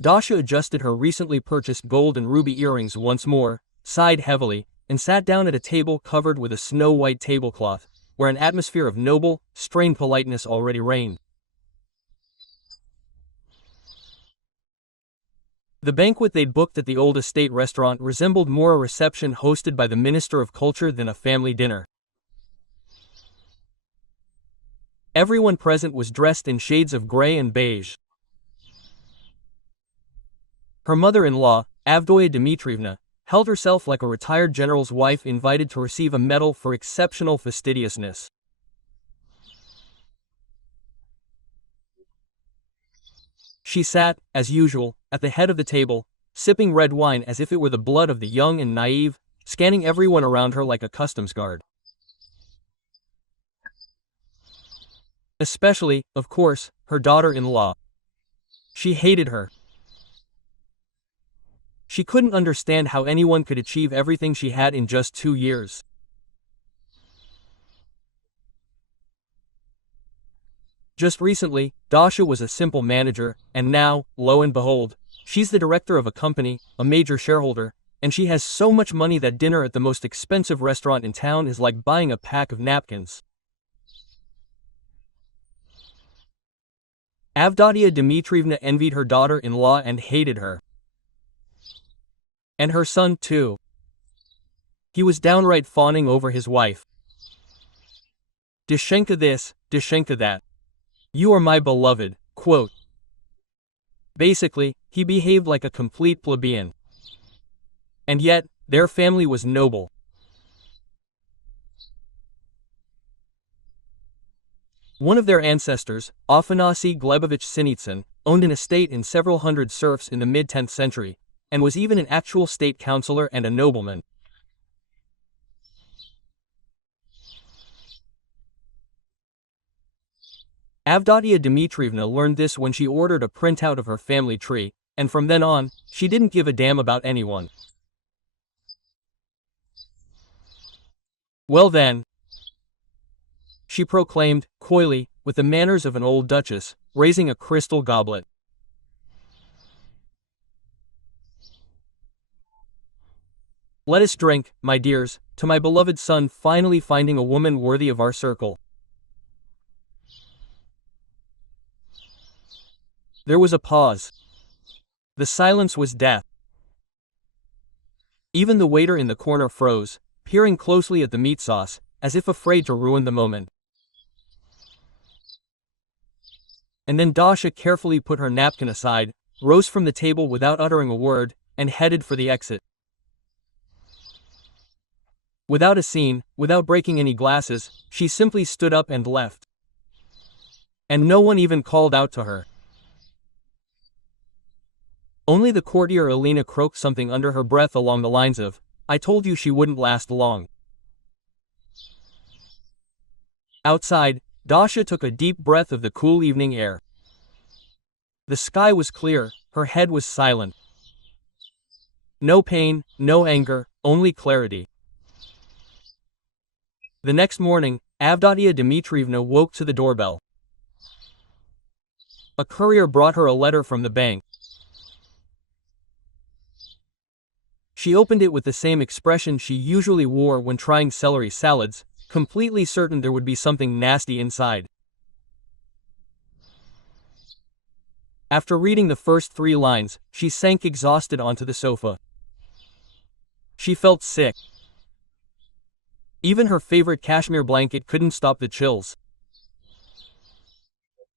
Dasha adjusted her recently purchased gold and ruby earrings once more, sighed heavily, and sat down at a table covered with a snow-white tablecloth, where an atmosphere of noble, strained politeness already reigned. The banquet they'd booked at the old estate restaurant resembled more a reception hosted by the Minister of Culture than a family dinner. Everyone present was dressed in shades of gray and beige. Her mother-in-law, Avdoya Dmitrievna, held herself like a retired general's wife invited to receive a medal for exceptional fastidiousness. She sat, as usual, at the head of the table, sipping red wine as if it were the blood of the young and naive, scanning everyone around her like a customs guard. Especially, of course, her daughter-in-law. She hated her. She couldn't understand how anyone could achieve everything she had in just 2 years. Just recently, Dasha was a simple manager, and now, lo and behold, she's the director of a company, a major shareholder, and she has so much money that dinner at the most expensive restaurant in town is like buying a pack of napkins. Avdotia Dmitrievna envied her daughter-in-law and hated her. And her son, too. He was downright fawning over his wife. Dashenka this, Dashenka that. You are my beloved, quote. Basically, he behaved like a complete plebeian. And yet, their family was noble. One of their ancestors, Afanasy Glebovich Sinitsyn, owned an estate in several hundred serfs in the mid-10th century, and was even an actual state councillor and a nobleman. Avdotia Dmitrievna learned this when she ordered a printout of her family tree, and from then on, she didn't give a damn about anyone. Well then, she proclaimed, coyly, with the manners of an old duchess, raising a crystal goblet. Let us drink, my dears, to my beloved son finally finding a woman worthy of our circle. There was a pause. The silence was death. Even the waiter in the corner froze, peering closely at the meat sauce, as if afraid to ruin the moment. And then Dasha carefully put her napkin aside, rose from the table without uttering a word, and headed for the exit. Without a scene, without breaking any glasses, she simply stood up and left. And no one even called out to her. Only the courtier Elena croaked something under her breath along the lines of, "I told you she wouldn't last long." Outside, Dasha took a deep breath of the cool evening air. The sky was clear, her head was silent. No pain, no anger, only clarity. The next morning, Avdotia Dmitrievna woke to the doorbell. A courier brought her a letter from the bank. She opened it with the same expression she usually wore when trying celery salads, completely certain there would be something nasty inside. After reading the first 3 lines, she sank exhausted onto the sofa. She felt sick. Even her favorite cashmere blanket couldn't stop the chills.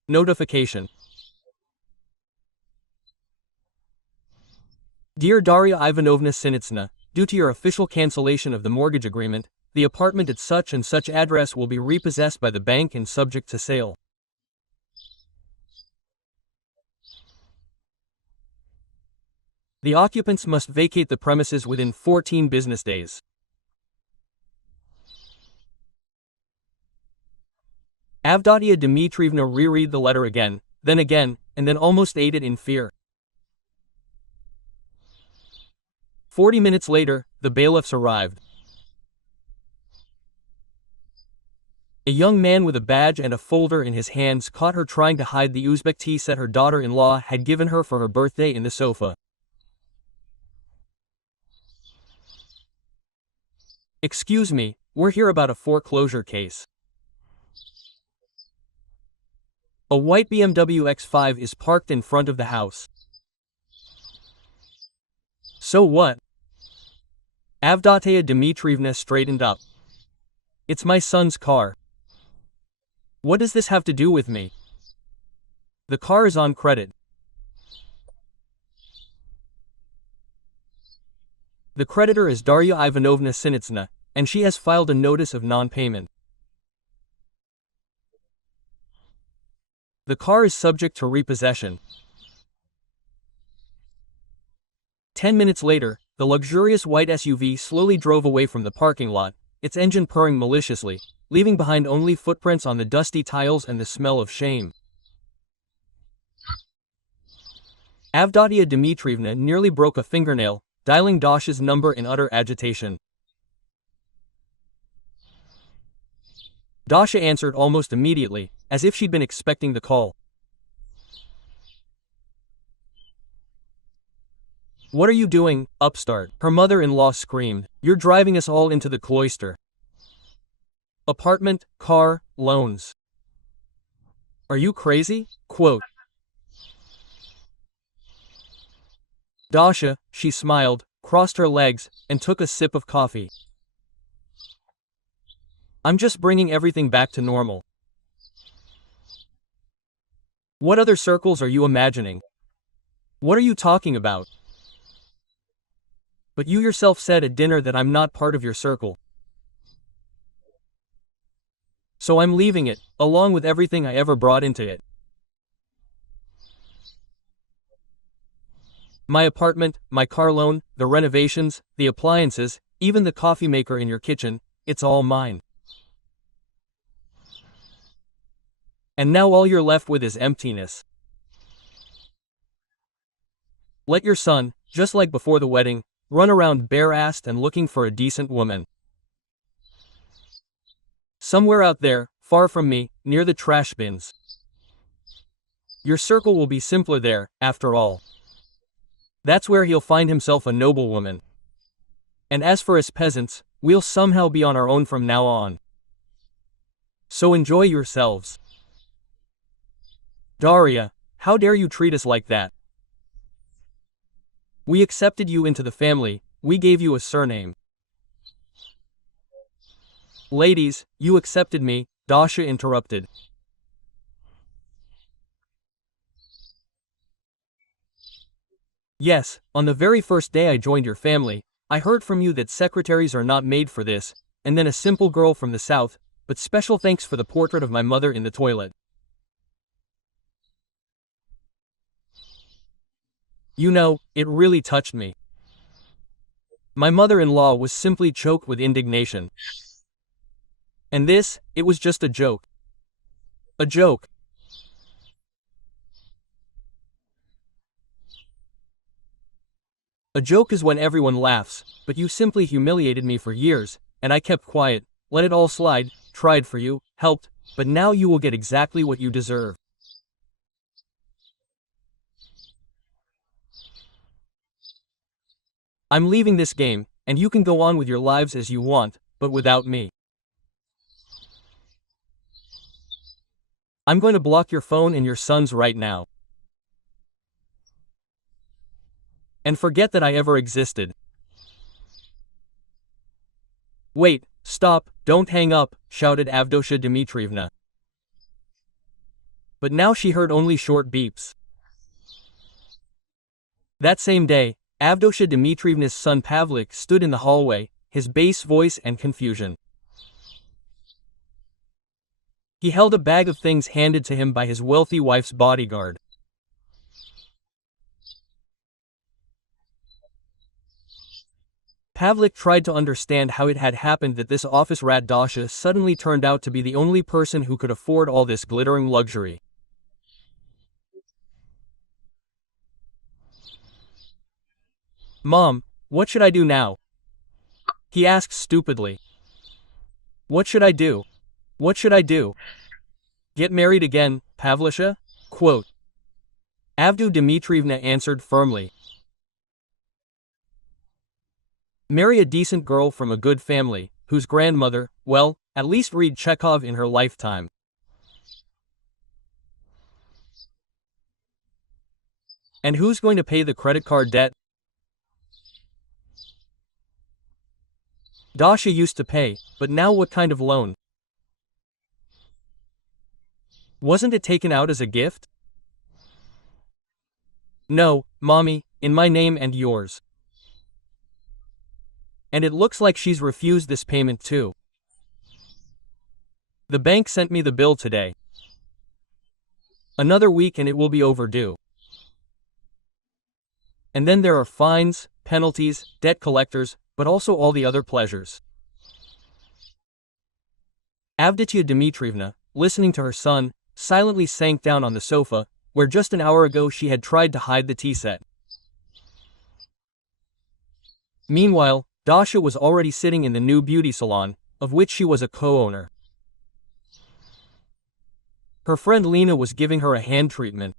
Notification. Dear Daria Ivanovna Sinitsina, due to your official cancellation of the mortgage agreement, the apartment at such and such address will be repossessed by the bank and subject to sale. The occupants must vacate the premises within 14 business days. Avdotia Dmitrievna reread the letter again, and then almost ate it in fear. 40 minutes later, the bailiffs arrived. A young man with a badge and a folder in his hands caught her trying to hide the Uzbek tea set her daughter-in-law had given her for her birthday in the sofa. "Excuse me, we're here about a foreclosure case." A white BMW X5 is parked in front of the house. "So what?" Avdotya Dmitrievna straightened up. "It's my son's car." "What does this have to do with me?" "The car is on credit." The creditor is Darya Ivanovna Sinitsina, and she has filed a notice of non-payment. The car is subject to repossession. 10 minutes later, the luxurious white SUV slowly drove away from the parking lot, its engine purring maliciously, leaving behind only footprints on the dusty tiles and the smell of shame. Avdotya Dmitrievna nearly broke a fingernail, dialing Dasha's number in utter agitation. Dasha answered almost immediately, as if she'd been expecting the call. "What are you doing, upstart?" her mother-in-law screamed. "You're driving us all into the cloister. Apartment, car, loans. Are you crazy?" Quote. Dasha, she smiled, crossed her legs, and took a sip of coffee. "I'm just bringing everything back to normal." "What other circles are you imagining? What are you talking about?" "But you yourself said at dinner that I'm not part of your circle. So I'm leaving it, along with everything I ever brought into it. My apartment, my car loan, the renovations, the appliances, even the coffee maker in your kitchen, it's all mine. And now all you're left with is emptiness. Let your son, just like before the wedding, run around bare-assed and looking for a decent woman. Somewhere out there, far from me, near the trash bins. Your circle will be simpler there, after all. That's where he'll find himself a noble woman. And as for us peasants, we'll somehow be on our own from now on. So enjoy yourselves." "Darya, how dare you treat us like that? We accepted you into the family, we gave you a surname." "Ladies, you accepted me," Dasha interrupted. "Yes, on the very first day I joined your family, I heard from you that secretaries are not made for this, and then a simple girl from the south, but special thanks for the portrait of my mother in the toilet. You know, it really touched me." My mother-in-law was simply choked with indignation. And this, it was just a joke. A joke. A joke is when everyone laughs, but you simply humiliated me for years, and I kept quiet, let it all slide, tried for you, helped, but now you will get exactly what you deserve. I'm leaving this game, and you can go on with your lives as you want, but without me. I'm going to block your phone and your son's right now. And forget that I ever existed. Wait, stop, don't hang up, shouted Avdotya Dmitrievna. But now she heard only short beeps. That same day, Avdotya Dmitrievna's son Pavlik stood in the hallway, his bass voice and confusion. He held a bag of things handed to him by his wealthy wife's bodyguard. Pavlik tried to understand how it had happened that this office rat Dasha suddenly turned out to be the only person who could afford all this glittering luxury. "Mom, what should I do now?" he asked stupidly. "What should I do? What should I do? Get married again, Pavlusha? Quote. Avdu Dmitrievna answered firmly. Marry a decent girl from a good family, whose grandmother, well, at least read Chekhov in her lifetime. And who's going to pay the credit card debt? Dasha used to pay, but now what kind of loan? Wasn't it taken out as a gift? No, Mommy, in my name and yours. And it looks like she's refused this payment too. The bank sent me the bill today. Another week and it will be overdue. And then there are fines, penalties, debt collectors, but also all the other pleasures. Avdotya Dmitrievna, listening to her son, silently sank down on the sofa, where just an hour ago she had tried to hide the tea set. Meanwhile, Dasha was already sitting in the new beauty salon, of which she was a co-owner. Her friend Lena was giving her a hand treatment.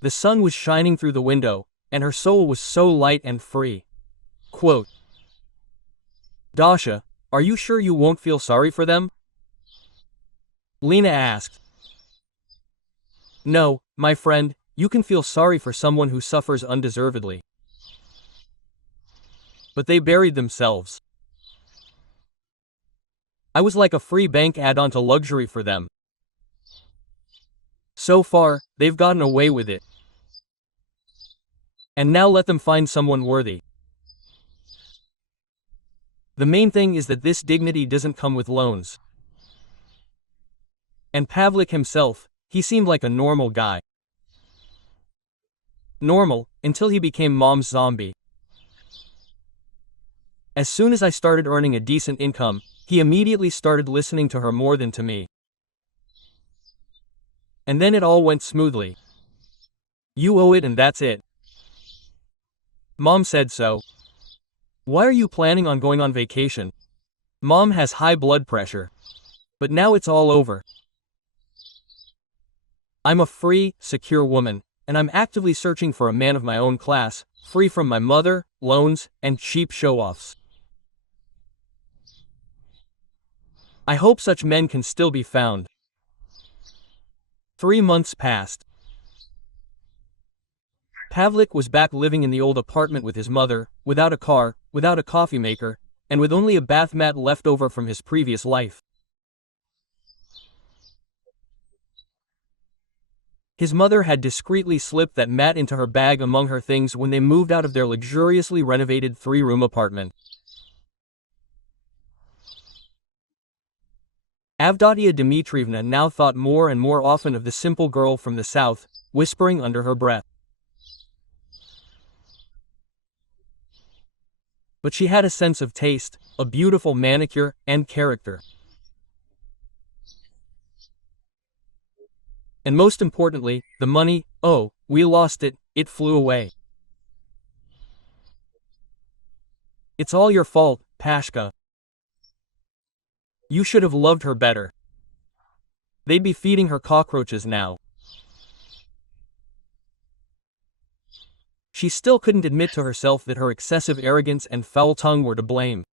The sun was shining through the window, and her soul was so light and free. Quote, Dasha, are you sure you won't feel sorry for them? Lena asked. No, my friend, you can feel sorry for someone who suffers undeservedly. But they buried themselves. I was like a free bank add-on to luxury for them. So far, they've gotten away with it. And now let them find someone worthy. The main thing is that this dignity doesn't come with loans. And Pavlik himself, he seemed like a normal guy. Normal, until he became Mom's zombie. As soon as I started earning a decent income, he immediately started listening to her more than to me. And then it all went smoothly. You owe it and that's it. Mom said so. Why are you planning on going on vacation? Mom has high blood pressure. But now it's all over. I'm a free, secure woman, and I'm actively searching for a man of my own class, free from my mother, loans, and cheap show-offs. I hope such men can still be found. 3 months passed. Pavlik was back living in the old apartment with his mother, without a car, without a coffee maker, and with only a bath mat left over from his previous life. His mother had discreetly slipped that mat into her bag among her things when they moved out of their luxuriously renovated 3-room apartment. Avdotya Dmitrievna now thought more and more often of the simple girl from the south, whispering under her breath. But she had a sense of taste, a beautiful manicure, and character. And most importantly, the money, oh, we lost it, it flew away. It's all your fault, Pashka. You should have loved her better. They'd be feeding her cockroaches now. She still couldn't admit to herself that her excessive arrogance and foul tongue were to blame.